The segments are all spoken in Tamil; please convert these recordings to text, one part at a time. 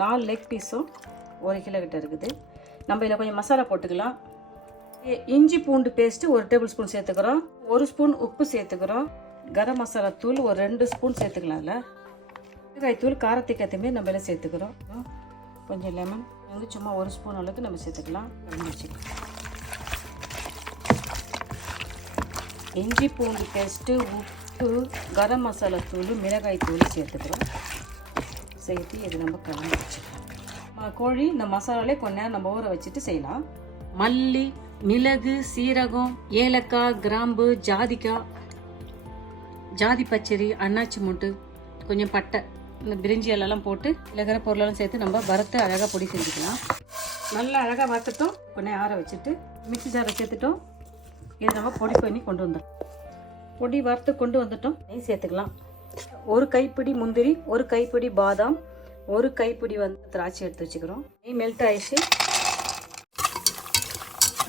4 லெக் பீஸும் 1 கிலோ கிட்ட இருக்குது. நம்ம இதில் கொஞ்சம் மசாலா போட்டுக்கலாம். இஞ்சி பூண்டு பேஸ்ட்டு 1 டேபிள் ஸ்பூன் சேர்த்துக்கிறோம். 1 ஸ்பூன் உப்பு சேர்த்துக்கிறோம். கரம் மசாலா தூள் ஒரு 2 ஸ்பூன் சேர்த்துக்கலாம். அதில் மிளகாய் தூள் காரத்துக்கு ஏற்ற மாதிரி நம்ம எல்லாம் சேர்த்துக்கிறோம். கொஞ்சம் லெமன் வந்து சும்மா 1 ஸ்பூன் அளவுக்கு நம்ம சேர்த்துக்கலாம். வச்சுக்கலாம். இஞ்சி பூண்டு பேஸ்ட்டு, உப்பு, கரம் மசாலா தூள், மிளகாய் தூள் சேர்த்துக்கிறோம். சேர்த்து இது நம்ம கலந்து வச்சுக்கலாம். கோழி இந்த மசாலாலே கொஞ்ச நேரம் நம்ம ஊற வச்சுட்டு செய்யலாம். மல்லி, மிளகு, சீரகம், ஏலக்காய், கிராம்பு, ஜாதிக்காய், ஜாதி பச்சரி, அன்னாச்சி மூட்டு, கொஞ்சம் பட்டை, இந்த பிரிஞ்சி எல்லாம் போட்டு இலக்கிற பொருளெல்லாம் சேர்த்து நம்ம வறுத்து அழகாக பொடி செஞ்சுக்கலாம். நல்லா அழகாக வறுத்துட்டோம். கொஞ்சம் ஆற வச்சுட்டு மிக்ஸி ஜாரை சேர்த்துட்டோம். இதை நம்ம பொடி பண்ணி கொண்டு வந்துடும். பொடி வறுத்து கொண்டு வந்துட்டோம். நெய் சேர்த்துக்கலாம். 1 கைப்பிடி முந்திரி, 1 கைப்பிடி பாதாம், 1 கைப்பிடி வந்து திராட்சை எடுத்து வச்சுக்கிறோம். நெய் மெல்ட் ஆயிடுச்சு,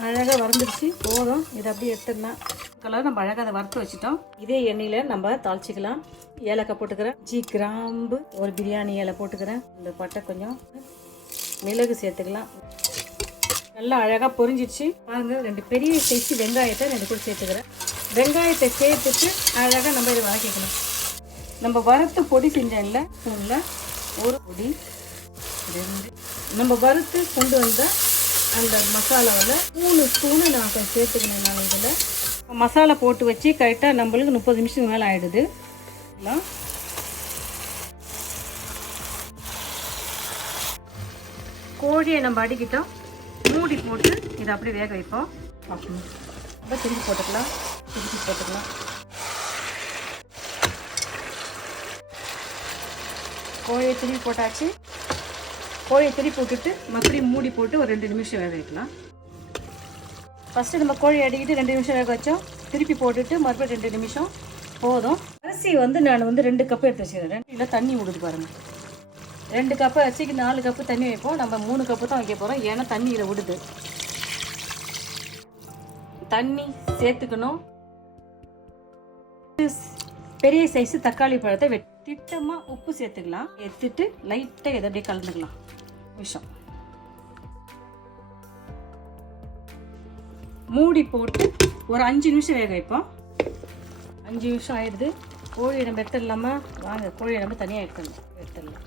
அழகாக வறந்துடுச்சு. போதும், இதை அப்படியே எடுத்துடலாம். கலர் நம்ம அழகாக அதை வறுத்து வச்சுட்டோம். இதே எண்ணெயில் நம்ம தாளிச்சிக்கலாம். ஏலக்காய் போட்டுக்கிறேன், கிராம்பு, 1 பிரியாணி இலை போட்டுக்கிறேன். இந்த பட்டை கொஞ்சம், மிளகு சேர்த்துக்கலாம். நல்லா அழகாக பொரிஞ்சிடுச்சு. பாருங்க, 2 பெரிய சைஸ் வெங்காயத்தை 2 கூட சேர்த்துக்கிறேன். வெங்காயத்தை சேர்த்துட்டு அழகாக நம்ம இதை வதக்கிக்கணும். நம்ம வறுத்து பொடி செஞ்சோம்ல, ஸ்பூனில் 1 பொடி, 2 நம்ம வறுத்து கொண்டு வந்த அந்த மசாலாவில் 3 ஸ்பூனை நான் கொஞ்சம் சேர்த்துக்கணும். நான் இதில் மசாலா போட்டு வச்சு கரெக்டாக நம்மளுக்கு 30 நிமிஷத்துக்கு மேலே ஆகிடுது. கோழியை நம்ம அடிக்கிட்டோம். மூடி போட்டு இதை அப்படியே வேக வைப்போம். அப்போ திருப்பி போட்டுக்கலாம். கோழியை திருப்பி போட்டாச்சு. கோழியை திருப்பி போட்டுட்டு மறுபடியும் மூடி போட்டு ஒரு 2 நிமிஷம் வேக வைக்கலாம். ஃபஸ்ட்டு நம்ம கோழி அடிக்கிட்டு 2 நிமிஷம் வேக வச்சோம். திருப்பி போட்டுட்டு மறுபடியும் 2 நிமிஷம் போதும். அரிசி வந்து நான் 2 கப்பு எடுத்து வச்சுக்கிறேன். 2 இல்லை தண்ணி விடுது பாருங்கள். 2 கப்பு அரிசிக்கு 4 கப்பு தண்ணி வைப்போம். நம்ம 3 கப்பு தான் வைக்க போகிறோம். ஏன்னா தண்ணி இதை விடுது. தண்ணி சேர்த்துக்கணும். பெரிய சைஸு தக்காளி பழத்தை திட்டமாக உப்பு சேர்த்துக்கலாம். எடுத்துட்டு லைட்டாக இதை அப்படியே கலந்துக்கலாம். விஷம் மூடி போட்டு ஒரு 5 நிமிஷம் வேக வைப்போம். 5 நிமிஷம் ஆயிடுது. கோழி நம்ம எடுத்துடலாமா? வாங்க, கோழியை நம்ம தனியாக எடுத்துடலாம்.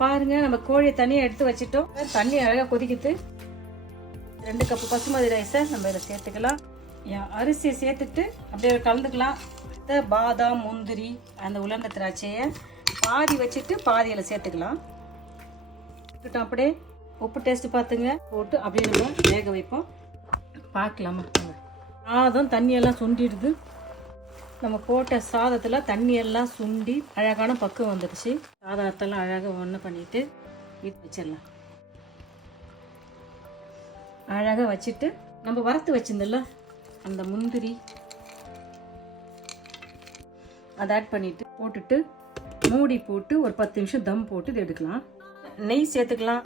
பாருங்க, நம்ம கோழியை தனியாக எடுத்து வச்சுட்டோம். தண்ணி அழகாக கொதிக்குது. 2 கப்பு பசுமதி ரைஸை நம்ம இதில் சேர்த்துக்கலாம். அரிசியை சேர்த்துட்டு அப்படியே கலந்துக்கலாம். பாதாம், முந்திரி, அந்த உலர்ந்த திராட்சையை பாதி வச்சுட்டு பாதியில் சேர்த்துக்கலாம். அப்படியே உப்பு டேஸ்ட்டு பார்த்துங்க. போட்டு அப்படியே நம்ம வேக வைப்போம். பார்க்கலாமா? சாதம் தண்ணியெல்லாம் சுண்டிடுது. நம்ம போட்ட சாதத்தில் தண்ணியெல்லாம் சுண்டி அழகான பக்குவம் வந்துடுச்சு. சாதத்தெல்லாம் அழகாக ஒன்று பண்ணிவிட்டு வீட்டு வச்சிடலாம். அழகாக வச்சுட்டு நம்ம வறுத்து வச்சிருந்தோம்ல அந்த முந்திரி அதை ஆட் பண்ணிவிட்டு போட்டுட்டு மூடி போட்டு ஒரு 10 நிமிஷம் தம் போட்டு இது எடுக்கலாம். நெய் சேர்த்துக்கலாம்.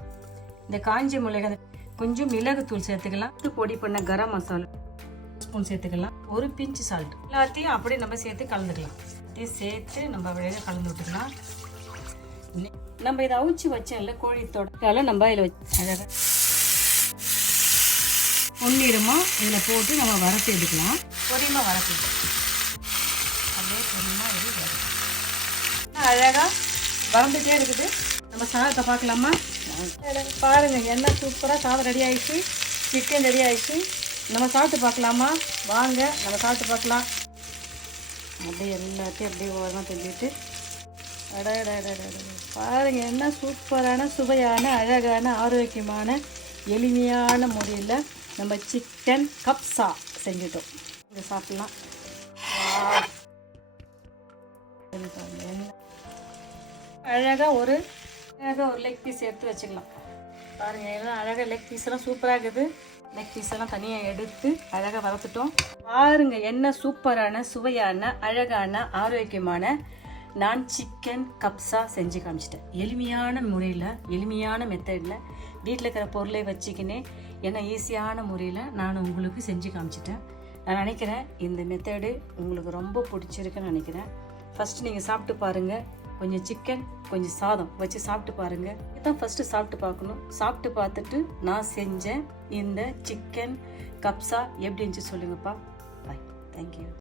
இந்த காஞ்ச மிளகாய், கொஞ்சம் மிளகுத்தூள் சேர்த்துக்கலாம். பொடி பண்ண கரம் மசாலா ஸ்பூன் சேர்த்துக்கலாம். 1 பிஞ்சு சால்ட். எல்லாத்தையும் அப்படியே நம்ம சேர்த்து கலந்துக்கலாம். இதையும் சேர்த்து நம்ம அழகாக கலந்து விட்டுக்கலாம். நம்ம இதை அவிச்சு வச்சோம்ல கோழி தொடைக்கால நம்ம இதில் வச்சு அழகாக பொன்னிறமாக இதில் போட்டு நம்ம வறுத்து எடுக்கலாம். பொரியமாக வறுக்கலாம். அப்படியே பொரியமாக இது அழகாக வறந்துட்டே இருக்குது. நம்ம சாதத்தை பார்க்கலாமா? பாருங்கள், எண்ணெய் சூப்பராக சாதம் ரெடி ஆகிடுச்சு. சிக்கன் ரெடி ஆகிடுச்சு. நம்ம சாப்பிட்டு பார்க்கலாமா? வாங்க, நம்ம சாப்பிட்டு பார்க்கலாம். அப்படியே எல்லாத்தையும் அப்படியே ஓரமாக தெரிஞ்சுட்டு பாருங்கள், என்ன சூப்பரான சுவையான அழகான ஆரோக்கியமான எளிமையான முறையில் நம்ம சிக்கன் கப்ஸா செஞ்சுட்டோம். இதை சாப்பிட்லாம். அழகாக ஒரு லெக் பீஸ் எடுத்து வச்சுக்கலாம். பாருங்கள், எல்லாம் அழகாக லெக் பீஸ்லாம் சூப்பராக இருக்குது. லெக் பீஸெல்லாம் தனியாக எடுத்து அழகாக வளர்த்துட்டோம். பாருங்கள், என்ன சூப்பரான சுவையான அழகான ஆரோக்கியமான நான் சிக்கன் கப்ஸா செஞ்சு காமிச்சிட்டேன். எளிமையான முறையில், எளிமையான மெத்தடில் வீட்டில் இருக்கிற பொருளை வச்சுக்கினே என்ன ஈஸியான முறையில் நான் உங்களுக்கு செஞ்சு காமிச்சிட்டேன். நான் நினைக்கிறேன் இந்த மெத்தடு உங்களுக்கு ரொம்ப பிடிச்சிருக்குன்னு நினைக்கிறேன். ஃபஸ்ட்டு நீங்கள் சாப்பிட்டு பாருங்கள். கொஞ்சம் சிக்கன் கொஞ்சம் சாதம் வச்சு சாப்பிட்டு பாருங்கள். இதுதான் ஃபஸ்ட்டு சாப்பிட்டு பார்க்கணும். சாப்பிட்டு பார்த்துட்டு நான் செஞ்சேன் இந்த சிக்கன் கப்ஸா எப்படி இருந்துச்சு சொல்லுங்கப்பா. பாய். தேங்க்யூ.